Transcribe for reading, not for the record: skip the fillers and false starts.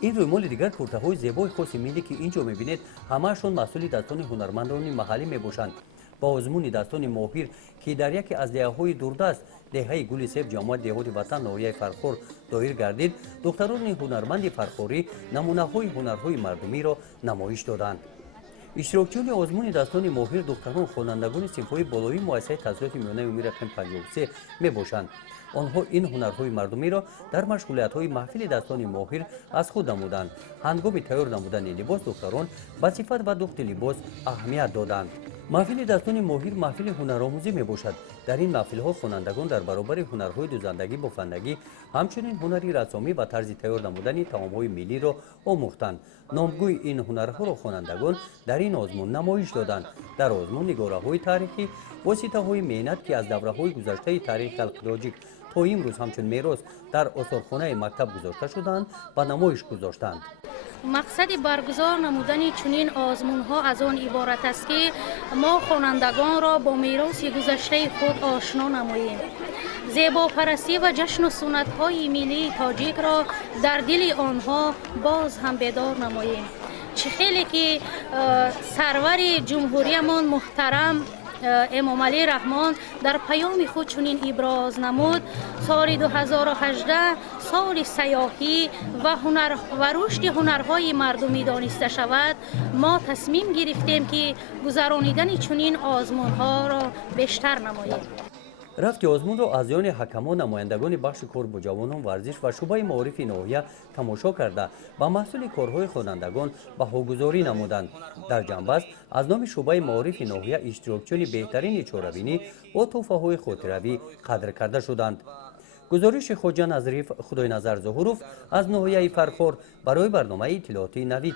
این رویمال دیگر کورته‌های زیبای خاص ملی که اینجا می‌بینید همه‌شان محصول دستان هنرمندان محلی میباشند. با آزمون دستان ماهر که در یکی از دهه‌های دوردست دهه گل سیب جماعت دهات وطن ناحیه فرخور دایر گردید، دختران هنرمند فرخوری نمونه‌های هنرهای مردمی را نمایش دادند. اشتراکچیان آزمون دستان ماهر دختران خوانندگان صنف‌های بالایی مؤسسه تحصیلات میانه امیر اقلیم 53 میباشند. آنها این هنرهای مردمی را در مشغولیت‌های محفل دستان ماهر از خود نمودند. هنگام تیار نمودن لباس دختران به صفت و دخت لباس اهمیت دادند. محفل دستان ماهر محفل هنرآموزی میباشد. در این محفل‌ها خوانندگان در برابر هنرهای دوزندگی بافندگی همچنین هنری رسامی و طرز تیار نمودن طعام‌های ملی را آموختند. نامگوی این هنرها را خوانندگان در این آزمون نمایش دادند. در آزمون نگاره‌های تاریخی واسطه‌های محنت که از دوره‌های گذشته تاریخ خلق تاجیک تا امروز همچون میراث در آثارخانه مکتب گذاشته شدند و نمایش گذاشتند. مقصد برگزار نمودن چنین آزمون ها از آن عبارت است که ما خوانندگان را با میراث گذشته خود آشنا نماییم. زیباپرستی و جشن و سنت های ملی تاجیک را در دل آنها باز هم بیدار نماییم. چه خیلی که سرور جمهوریمان محترم امام علی رحمان در پیام خود چنین ابراز نمود: سال 2018 سال سیاحی و رشد هنرهای مردمی دانسته شود. ما تصمیم گرفتیم که گذرانیدن چنین آزمون ها را بیشتر نماییم. رفت آزمون را از میان حکمان نمایندگان بخش کار با جوانان ورزش و شعبه معارف ناحیه تماشا کرده با محصول کارهای خوانندگان بهاگذاری نمودند. در جنبش از نام شعبه معارف ناحیه اشتراکچیان بهترین چهاربینی و تحفه‌های خاطروی قدر کرده شدند. گزارش خواجه نظریف خدای نظر ظهوروف از ناحیه فرخور برای برنامه اطلاعاتی نوید.